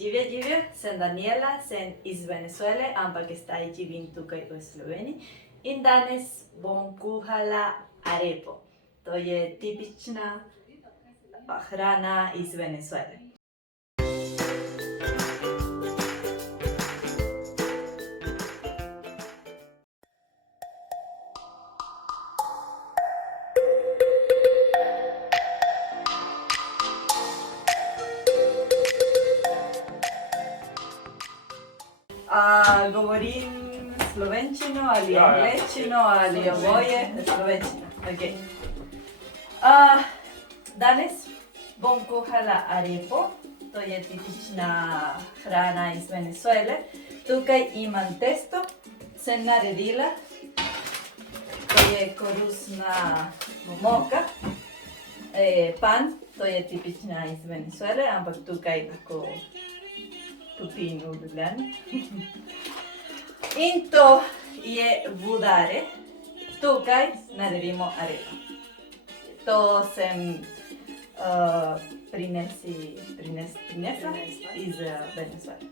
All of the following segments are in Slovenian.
Živje, sem Daniela, sem iz Venezuele, ampak zdaj živim tukaj v Sloveniji. In danes bom kuhala arepo. To je tipična hrana iz Venezuele. Govorim slovenčino ali angleščino ali oboje. Slovenčino, ok. Danes bom kuhala arepo. To je tipična hrana iz Venezuele. Tukaj imam testo, sem naredila. To je koruzna moka. Pan, to je tipična iz Venezuele, ampak tukaj tako kupim v Ljubljani. In to je budare. Tukaj naredimo arepo. To sem prinesla iz Venezuele.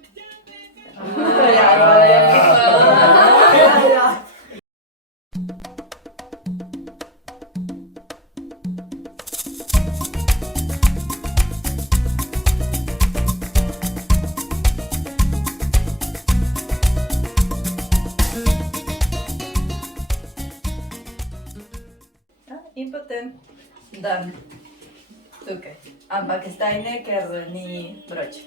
In potem dam tukaj. Ampak zdaj ne, ker ni vroče.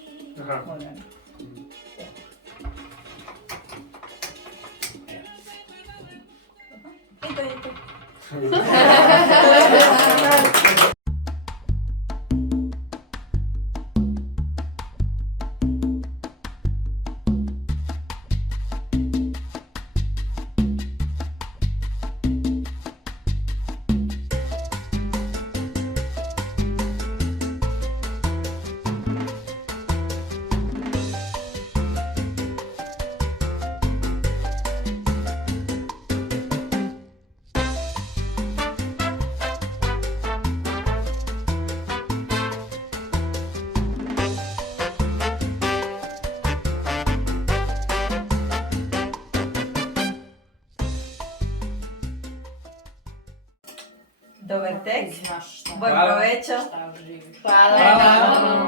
In to je to. Dober tek, buen provecho. Hvala.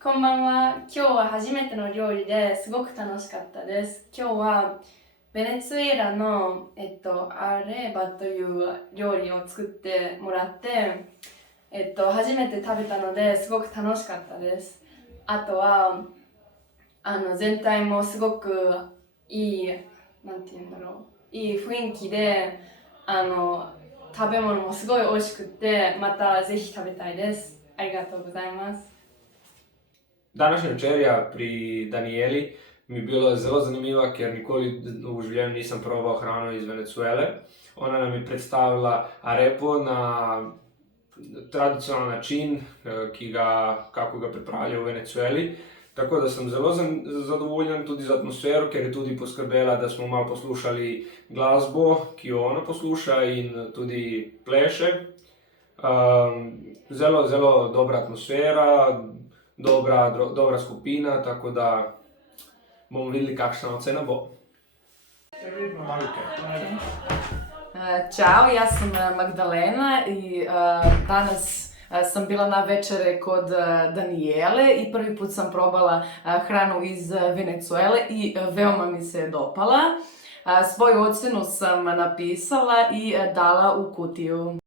こんばんは。今日は初めての料理ですごく楽しかったです。今日はベネズエラの、アレバという料理を作ってもらって、初めて食べたのですごく楽しかったです。あとは全体もすごくいい、なんていうんだろう、いい雰囲気で食べ物もすごい美味しくってまたぜひ食べたいです。ありがとうございます。Današnja večerja pri Danieli mi je bila zelo zanimiva, ker nikoli v življenju nisem probal hrano iz Venezuele. Ona nam je predstavila arepo na tradicionalen način, kako ga pripravljajo v Venezueli. Tako da sem zelo zadovoljen tudi z atmosfero, ker je tudi poskrbela, da smo malo poslušali glasbo, ki jo ona posluša in tudi pleše. Zelo, zelo dobra atmosfera, dobra skupina, tako da bomo videli, kakšna ocena bo. Ćao, ja sam Magdalena i danas sam bila na večere kod Daniele i prvi put sam probala hranu iz Venezuele i veoma mi se dopala. Svoju ocjenu sam napisala i dala u kutiju.